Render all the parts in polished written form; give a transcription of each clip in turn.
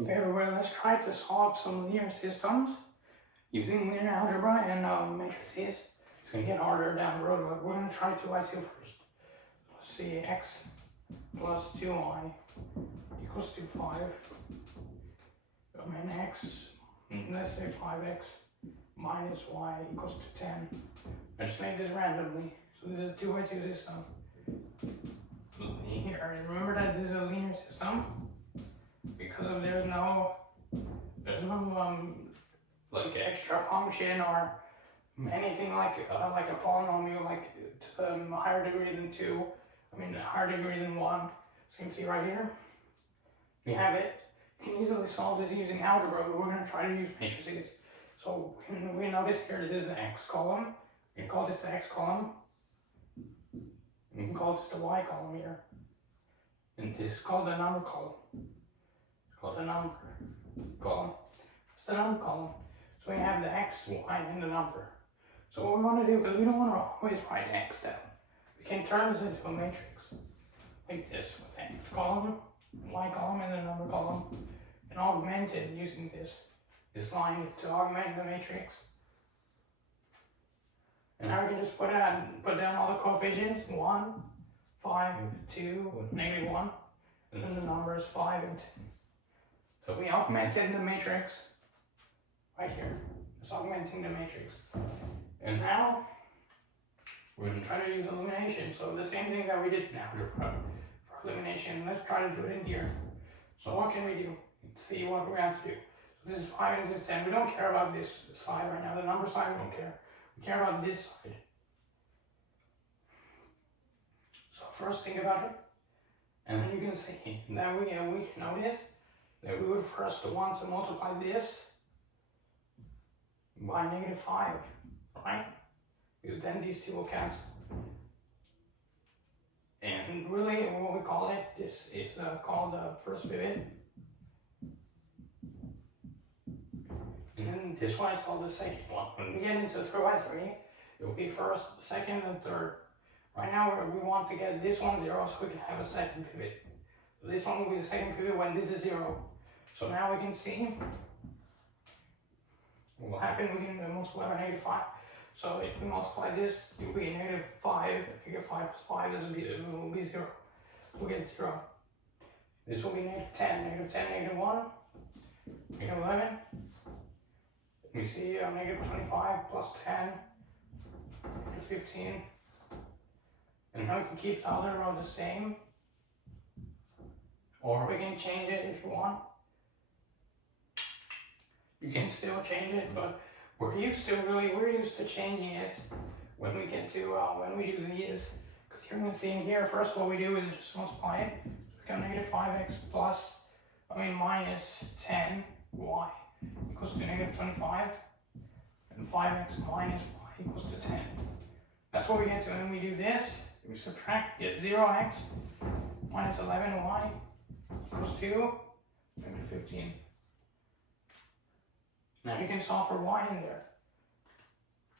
Okay, everybody, let's try to solve some linear systems using linear algebra and matrices. It's going to get harder down the road, but we're going to try 2y2 first. Let's see, x plus 2y equals to 5. And x, let's say 5x minus y equals to 10. I just made this randomly, so this is a 2y2 system. Here, remember that this is a linear system because of there's no like extra function or anything like a polynomial like higher degree than 2. I mean higher degree than 1. So you can see right here, we have it. You can easily solve this using algebra, but we're going to try to use matrices. So we notice here this is the x column. We can call this the x column. We can call this the y column here. And this is called the number column. It's called the number column. It's the number column. So we have the x, y, and the number. So what we want to do, because we don't want to always write x down, we can turn this into a matrix. Like this, with the x column, y column, and the number column. And augment it using this line to augment the matrix. And now we can just put down all the coefficients, 1, 5, 2, negative 1, and then the numbers 5 and 10. So we augmented the matrix right here. It's augmenting the matrix. And now we're going to try to use elimination. So the same thing that we did in algebra for elimination, let's try to do it in here. So what can we do? Let's see what we have to do. So this is 5 and this is 10. We don't care about this side right now. The number side, we don't care. We care about this side. So first think about it, and then you can see that we can notice that we would first want to multiply this by negative 5, right? Because then these two will cancel. And really what we call it, this is called the first pivot. And then this one is called the second one. When we get into 3x3, it will be first, second, and third. Right now we want to get this one 0 so we can have a second pivot. So this one will be the second pivot when this is 0. So now we can see what will happen. We can multiply by negative 5. So if we multiply this, it will be negative 5. Negative 5 plus 5 will be 0. We'll get 0. This will be negative 10. Negative 10, negative 1. Negative 11. We see negative 25 plus 10. Negative 15. And now we can keep the other row the same. Or we can change it if you want. You can still change it, but we're used to changing it when we get to when we do these. Because you're going to see in here, first what we do is just multiply it. So we got negative 5x minus 10y equals to negative 25, and 5x minus y equals to 10. That's what we get to when we do this. We subtract, get 0x minus 11y equals to negative 15. Now you can solve for y in there.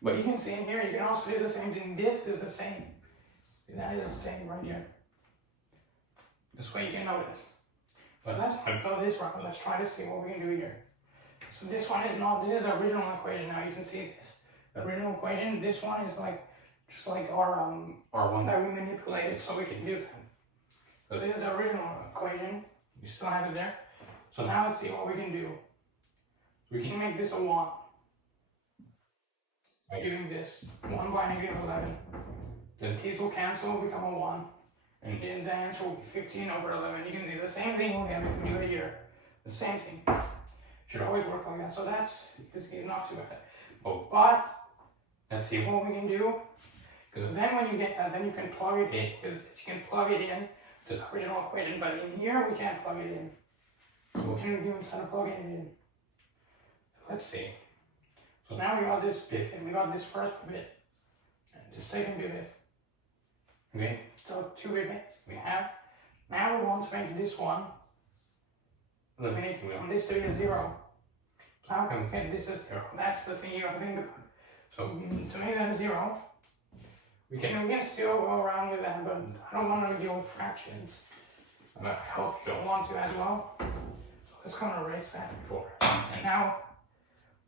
But you can see in here, you can also do the same thing. This is the same. That is the same right here. This way you can notice. But let's not go this route. Let's try to see what we can do here. So this one is not, this is the original equation. Now you can see this. The original equation, this one is just like our R1 that we manipulated, so we can do that. So this is the original equation. You still have it there. So now let's see what we can do. We can make this a 1 by doing this. 1 by negative 11. Then these will cancel, become a 1. And then the answer will be 15 over 11. You can see the same thing will happen if we do it here. The same thing. Should always work like that. So this is not too bad. But let's see what we can do. Because then when you get that, then you can plug it in. You can plug it in to the original equation. But in here, we can't plug it in. So what can we do instead of plugging it in? Let's see. So now we got this pivot. We got this first pivot. And this second pivot. Okay, so 2 pivots we have. Now we want to make this one eliminate. We want this to be a 0. How can we get this a 0? That's the thing you have to think about. So to make that a 0, we can still go around with that, but I don't want to deal with fractions. I hope you don't want to as well. So let's go and erase that before. And now,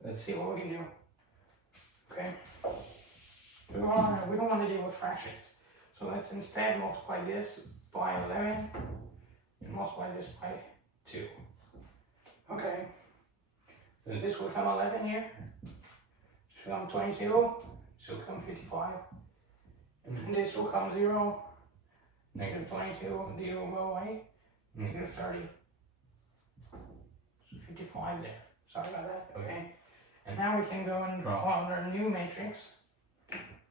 let's see what we can do. Okay? We don't want to deal with fractions. So let's instead multiply this by 11 and multiply this by 2. Okay. Then this will become 11 here. This will become 22. This will become 55. And this will come 0. Negative 22. 0 will go away. Negative 30. So 55 there. Sorry about that. Okay. And now we can go and draw our new matrix.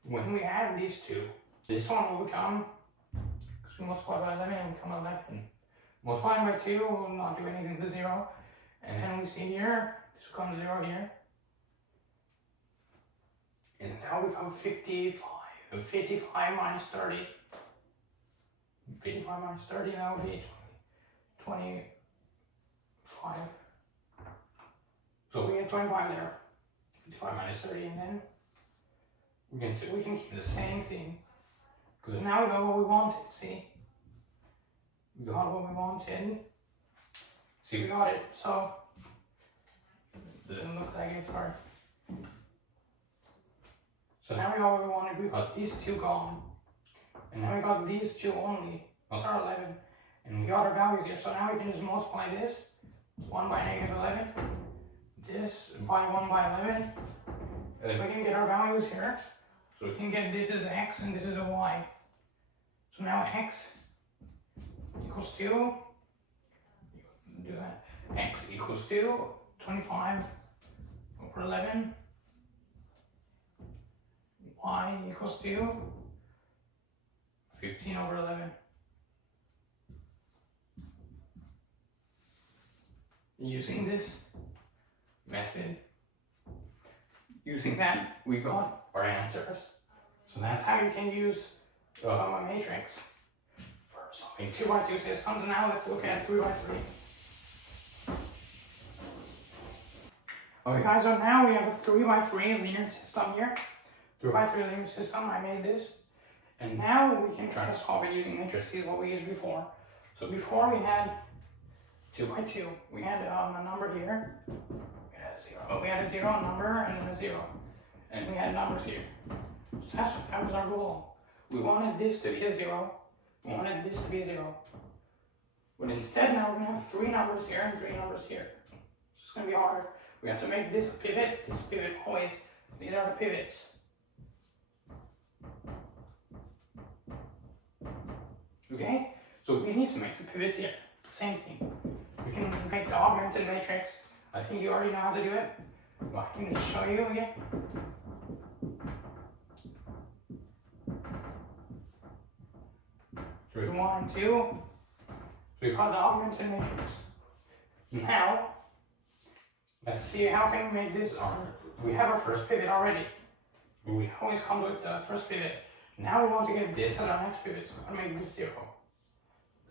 When we add these two, this one will become, because we multiply by 11, it will become 11. Multiplying by 2 will not do anything to 0. And then we see here, this will come 0 here. And that will become 55. 55 minus 30. 55 minus 30, that will be 25. So we get 25 there. 55 minus 30, and then we can keep the same thing. Because now we got what we wanted, see? We got what we wanted. See, we got it. So, it doesn't look like it's hard. So now we got what we wanted. We got these two gone. And now we got these two only. Those are 11. And we got our values here. So now we can just multiply this. 1 by negative 11. This by 1 by 11. And we can get our values here. So we can get this is x and this is a y. So now x equals 2. Do that. X equals 2. 25 over 11. Y equals 2. 15 over 11. Using this method, using that, we got our answers. So that's how you can use a matrix for solving 2 by 2 systems. Now let's look at 3 by 3. Okay guys, so now we have a 3 by 3 linear system here. 3 by 3 linear system, I made this. And now we can try to solve it using matrices, what we used before. So before we had 2 by 2. We had a number here. We had a 0 number and then a 0. And we had numbers here. So that was our goal. We wanted this to be a 0. We wanted this to be a 0. But instead now we're going to have 3 numbers here and 3 numbers here. It's going to be hard. We have to make this a pivot, this pivot. Oh wait, these are the pivots. Okay? So we need to make the pivots here. Same thing. We can make the augmented matrix. I think you already know how to do it. But I can just show you again. So 1 and 2. So we call the augmented matrix. Now, let's see how can we make this. We have our first pivot already. We always come with the first pivot. Now we want to get this as our next pivot. So we're going to make this 0.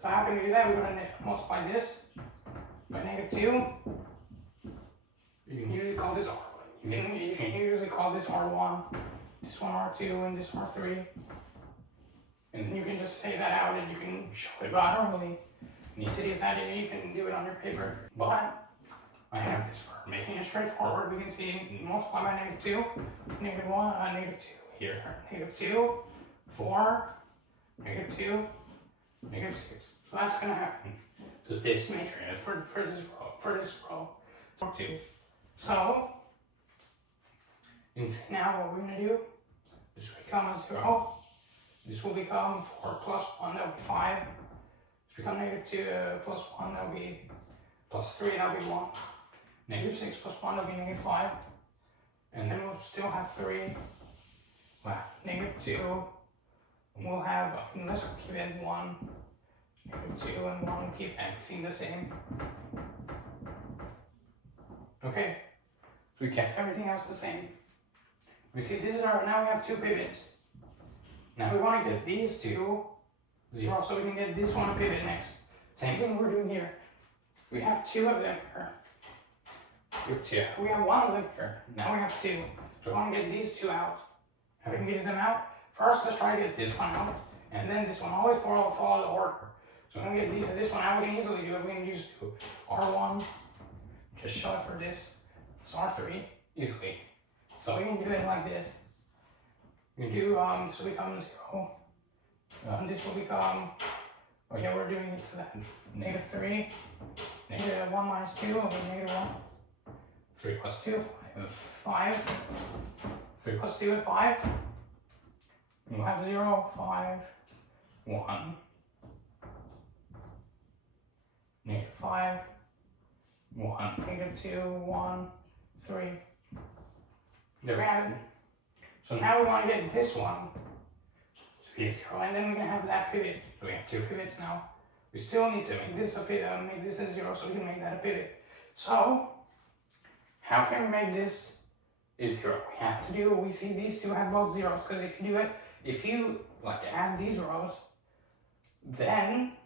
So how can we do that? We're going to multiply this by -2. You can usually call this R1. You can usually call this R1, this one R2, and this R3. And you can just say that out and you can show it. But I don't really need to do that. You can do it on your paper. But I have this for making it straightforward. We can see multiply by -2, -1, -2 here. -2, 4, -2, -6. So that's going to happen. So this matrix for this row, 2. So now what we're going to do, this will become a 0. This will become 4 plus 1, that will be 5. This will become -2 plus 1, that will be +3, that will be 1. -6 plus 1, that will be -5. And then we'll still have 3. Well, -2. And we'll have, let's keep it 1. -2 and 1, keep everything the same. Okay, so we kept everything else the same. We see this is now we have 2 pivots. Now we want to get these 2 0, so we can get this one a pivot next. Same thing we're doing here. We have 2 of them here. We have 1 of them here. Now we have 2. So we want to get these 2 out. Having get them out, first let's try to get this one out, and then this one. Always follow the order. So when we get this one out, we can easily do it. We can use R1 just show it for this. It's R3 easily. So we can do it like this. We can do this will become 0. This will become, oh yeah, we're doing it to that -3. -1 minus 2 will be -1. 3 plus 2, 5. 3 plus 2 is 5. We'll have 0, 5, 1. -5, 1, -2, 1, 3. There we have it. So now we want to get this one to be 0, and then we can have that pivot. So we have 2 pivots now. We still need to make this a pivot, make this a 0, so we can make that a pivot. So how can we make this a 0? We have to do, we see these two have both zeros, because if you do it, if you like add these rows, then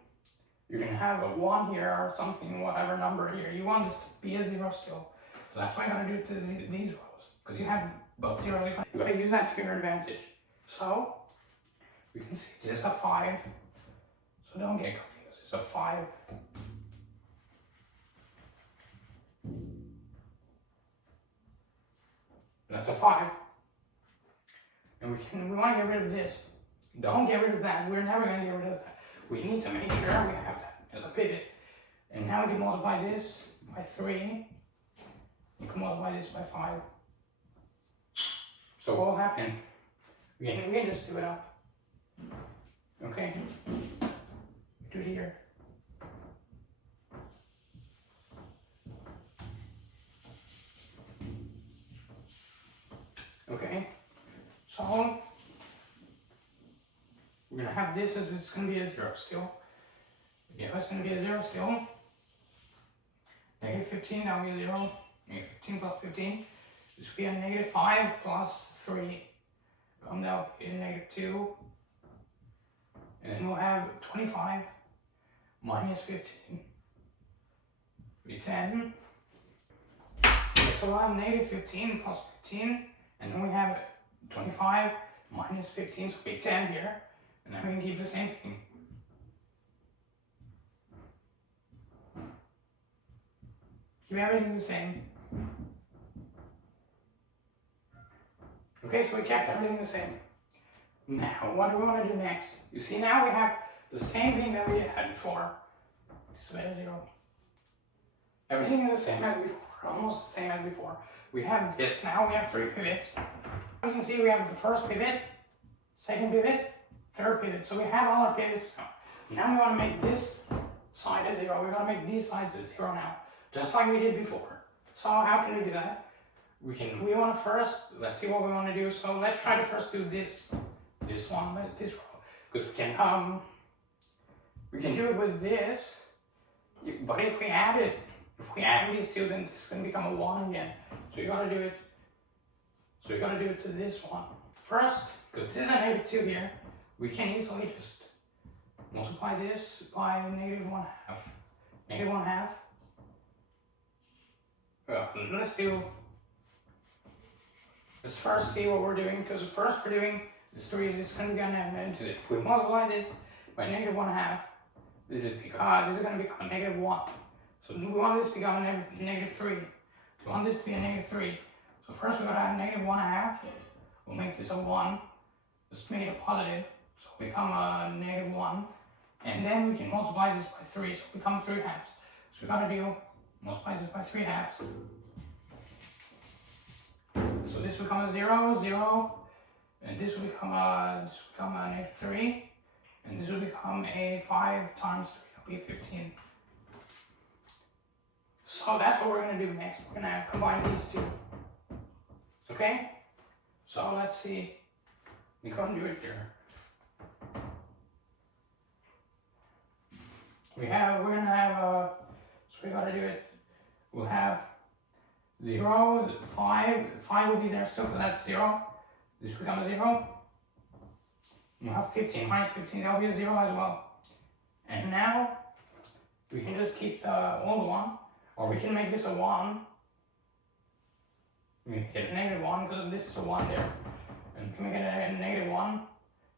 you can have a 1 here or something, whatever number here. You want this to be a 0 still. So that's why you gotta do it to these rows, because you have both zeros. You gotta use that to your advantage. So we can see this is a 5. So don't get confused. It's a 5. That's a 5. And we want to get rid of this. Don't get rid of that. We're never going to get rid of that. We need to make sure we have that as a pivot. And now we can multiply this by 3. You can multiply this by 5. So what will happen? We can just do it up. Okay? Do it here. Okay, so we're gonna have this as it's gonna be a 0 still. Yeah, it's gonna be a 0 still. -15, that will be 0. -15 plus 15. This will be a -5 plus 3. That will be a -2. And then we'll have 25 minus 15. Be 10. Okay, so we'll have -15 plus 15. And then we have 25 minus 15, so we 10 here. And then we can keep the same thing. Keep everything the same. Okay, so we kept everything the same. Now, what do we want to do next? You see, now we have the same thing that we had before. So there's 0. Everything is the same as before, almost the same as before. We have this now, we have 3 pivots. You can see we have the first pivot, second pivot, third pivot. So we have all our pivots now. Now we want to make this side a 0. We want to make these sides a 0 now, just like we did before. So how can we do that? We want to first, let's see what we want to do. So let's try to first do this one, this row. Because we can do it with this, but if we add these two, then this is going to become a 1 again. So you gotta do it. So you gotta do it to this one first, because this is a -2 here. We can easily just multiply this by -1/2. -1/2. Let's first see what we're doing, because first we're doing this 3 is just gonna be an end. If we multiply this by -1/2, this is gonna become a -1. So we want this to become a -3. We want this to be a -3. So first we're going to have -1/2. We'll make this a 1. Just make it a positive. So it'll become a -1. And then we can multiply this by 3. So it'll become 3/2. So we got to do multiply this by 3/2. So this will become a 0, 0. And this will become a -3. And this will become a 5 times 3. It'll be 15. So that's what we're going to do next. We're going to combine these two. Okay? So let's see. We can do it here. We're going to have, so we got to do it. We'll have 0, 5. 5 will be there still, because that's 0. This will become a 0. We'll have 15 minus 15. That will be a 0 as well. And now we can just keep the old one. Or we can make this a 1. We can make it a -1 because this is a 1 there. And we can make it a -1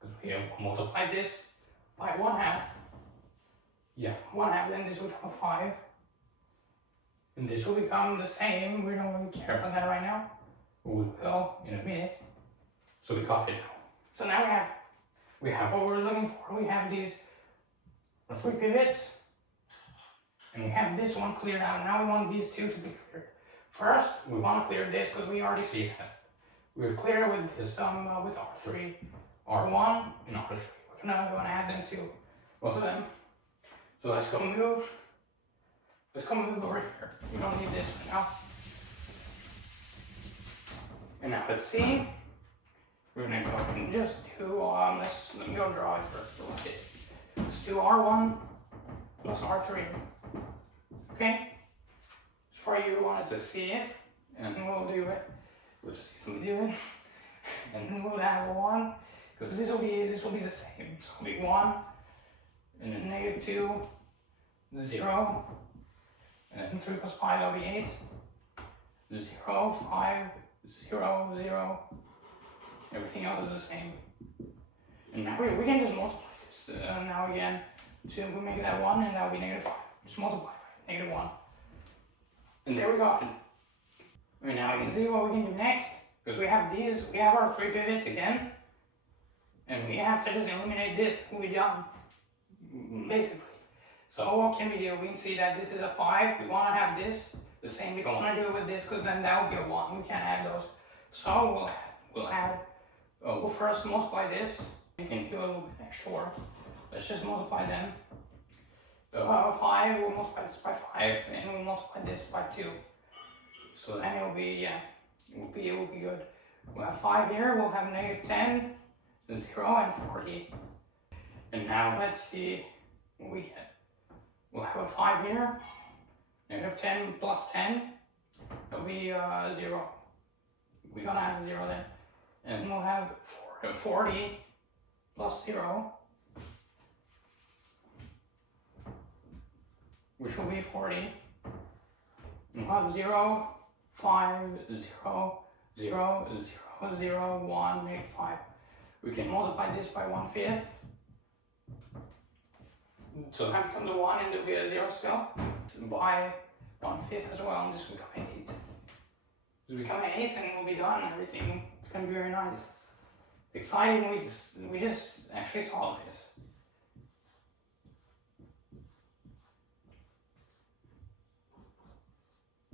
because we have multiplied this by 1/2. Yeah, 1/2, then this will become a 5. And this will become the same. We don't really care about that right now. We will in a minute. So we got it now. So now we have what we're looking for. We have these 3 pivots. And we have this one cleared out. Now we want these 2 to be cleared. First, we want to clear this because we already see that. We're clear with this with R3, R1, and R3. We're gonna add them to both of them. So let's go move. Let's go move over here. We don't need this right now. And now let's see. We're gonna go and just do let me go draw it first. Let's do R1 plus R3. Okay? For you wanted to see it, and we'll do it. We'll just see somebody do it. And then we'll add 1. Because this will be the same. So it'll be 1 and then -2, 0. And then 3 plus 5 that'll be 8. 0, 5, 0, 0. Everything else is the same. And now we can just multiply this now again. So we make that 1 and that will be -5. Just multiply by -1. And there we got it. And now we can see what we can do next. Because we have our 3 pivots again. And we have to just eliminate this and we're done. Basically. So what can we do? We can see that this is a 5. We want to have this the same. We don't want to do it with this because then that would be a 1. We can't add those. So we'll first multiply this. We can do a little bit extra work. Let's just multiply them. 5, we'll multiply this by 5, and we'll multiply this by 2. So then it will be, it will be good. We'll have 5 here, we'll have -10, 0, and 40. And now let's see what we get. We'll have a 5 here, -10 plus 10, it'll be 0. We're gonna have a 0 then. And we'll have 40 plus 0. Which will be 40. We'll have 0, 5, 0, 0, 0, 0, 1, -5. We can multiply this by 1/5. So that becomes a 1 and there'll be a 0 still. By 1/5 as well, and this will become 8. This will become 8 and we'll be done and everything. It's gonna be very nice. Exciting, we just actually solved this.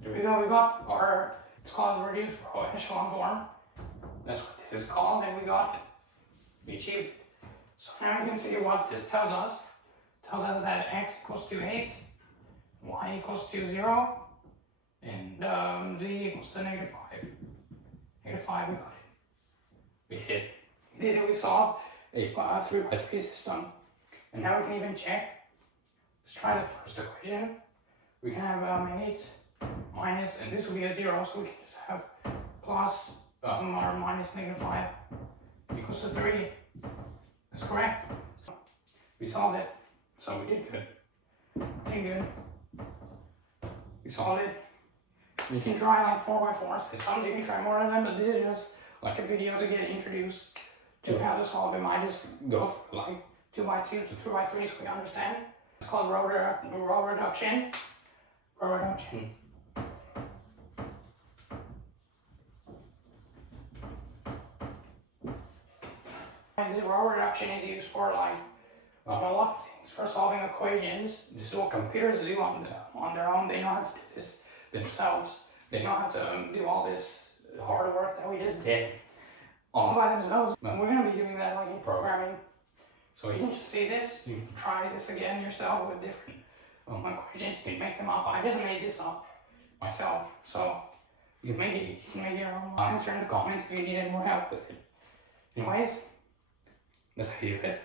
There we go, we got our, it's called reduced row echelon form. That's what this is called, and we got it. We achieved it. So now you can see what this tells us. It tells us that x equals to 8, y equals to 0, and z equals to -5. -5, we got it. We did it. We did it, we solved a 3x3 system. And now we can even check. Let's try the first equation. We can have 8 minus, and this will be a 0, so we can just have plus or minus -5 equals to 3. That's correct. So we solved it. So we did good. Did good. We solved it. You can try like 4x4s. Sometimes you can try more of them, but this is just like a video to get introduced to how to solve it. I just go through like 2x2 to 3x3 so we understand. It's called row reduction. Row reduction. And this row reduction is used for like a lot of things. For solving equations, this is what computers do on their own. They know how to do this themselves. They know how to do all this hard work that we just did all by themselves. But we're going to be doing that like in programming. So you can just see this. You can try this again yourself with different equations. You can make them up. I just made this up myself. So you can make it. You can make your own. Answer in the comments if you need any more help with it. Anyways, that's how you do it.